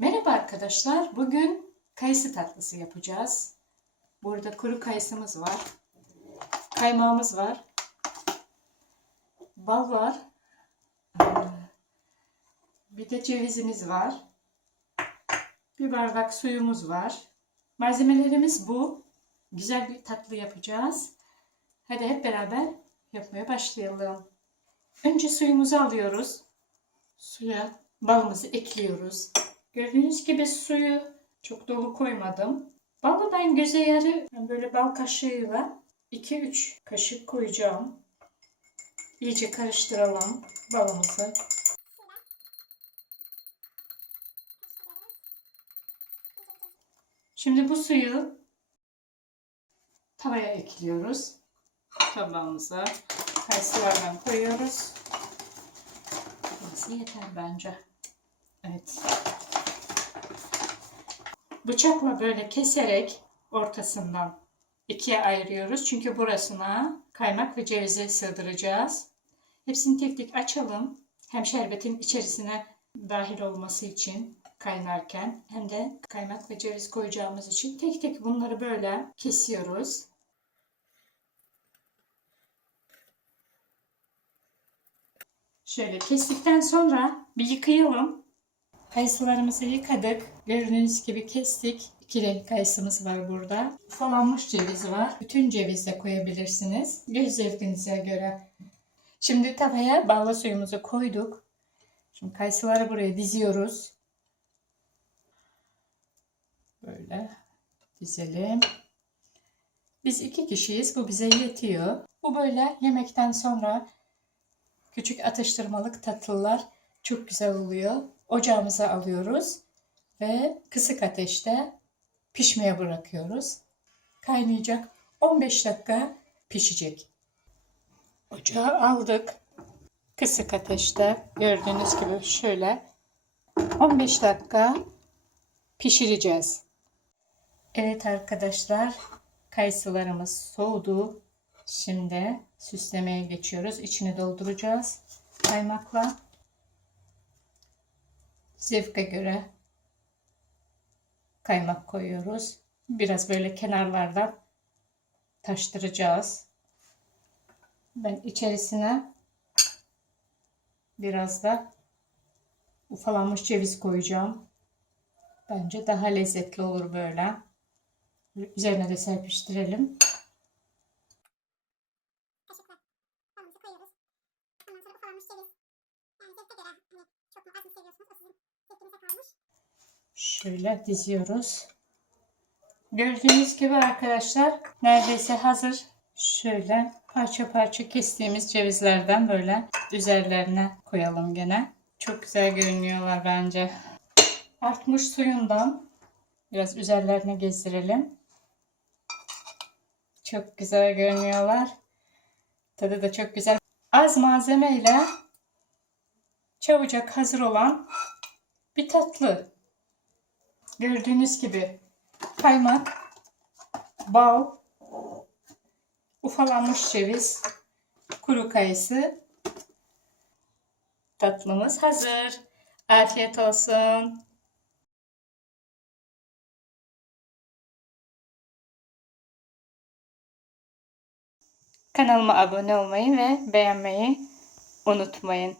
Merhaba arkadaşlar. Bugün kayısı tatlısı yapacağız. Burada kuru kayısımız var. Kaymağımız var. Bal var. Ee, Bir de cevizimiz var. Bir bardak suyumuz var. Malzemelerimiz bu. Güzel bir tatlı yapacağız. Hadi hep beraber yapmaya başlayalım. Önce suyumuzu alıyoruz. Suya balımızı ekliyoruz. Gördüğünüz gibi suyu çok dolu koymadım. Balı ben göze yarı böyle bal kaşığıyla 2-3 kaşık koyacağım. İyice karıştıralım balımızı. Şimdi bu suyu tavaya ekliyoruz. Tabağımıza kayısılardan koyuyoruz. Burası yeter bence. Evet. Bıçakla böyle keserek ortasından ikiye ayırıyoruz. Çünkü burasına kaymak ve cevizi sığdıracağız. Hepsini tek tek açalım. Hem şerbetin içerisine dahil olması için kaynarken hem de kaymak ve ceviz koyacağımız için tek tek bunları böyle kesiyoruz. Şöyle kestikten sonra bir yıkayalım. Kayısılarımızı yıkadık. Gördüğünüz gibi kestik. İki renk kayısımız var burada. Ufalanmış ceviz var. Bütün ceviz de koyabilirsiniz. Göz zevkinize göre. Şimdi tavaya ballı suyumuzu koyduk. Şimdi kayısıları buraya diziyoruz. Böyle dizelim. Biz iki kişiyiz. Bu bize yetiyor. Bu böyle yemekten sonra küçük atıştırmalık tatlılar çok güzel oluyor. Ocağımıza alıyoruz ve kısık ateşte pişmeye bırakıyoruz. Kaynayacak 15 dakika pişecek. Ocağa aldık. Kısık ateşte gördüğünüz gibi şöyle 15 dakika pişireceğiz. Evet arkadaşlar kayısılarımız soğudu. Şimdi süslemeye geçiyoruz. İçini dolduracağız kaymakla. Zevke göre kaymak koyuyoruz. Biraz böyle kenarlardan taştıracağız. Ben içerisine biraz da ufalanmış ceviz koyacağım. Bence daha lezzetli olur böyle. Üzerine de serpiştirelim. Ondan sonra ufalanmış ceviz. Hani. Şöyle diziyoruz. Gördüğünüz gibi arkadaşlar neredeyse hazır. Şöyle parça parça kestiğimiz cevizlerden böyle üzerlerine koyalım gene. Çok güzel görünüyorlar bence. Artmış suyundan biraz üzerlerine gezdirelim. Çok güzel görünüyorlar. Tadı da çok güzel. Az malzemeyle çabucak hazır olan bir tatlı. Gördüğünüz gibi kaymak, bal, ufalanmış ceviz, kuru kayısı. Tatlımız hazır. Afiyet olsun. Kanalıma abone olmayı ve beğenmeyi unutmayın.